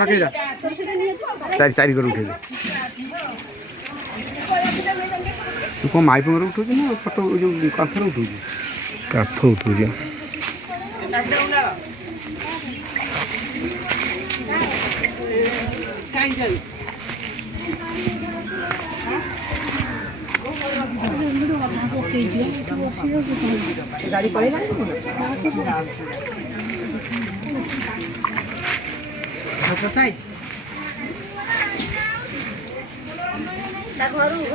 पाके जा चार चार कर उठे तू कौन माइप उठू ना फोटो जो काठर उठू काठ उठू गाड़ी पड़ेगा घर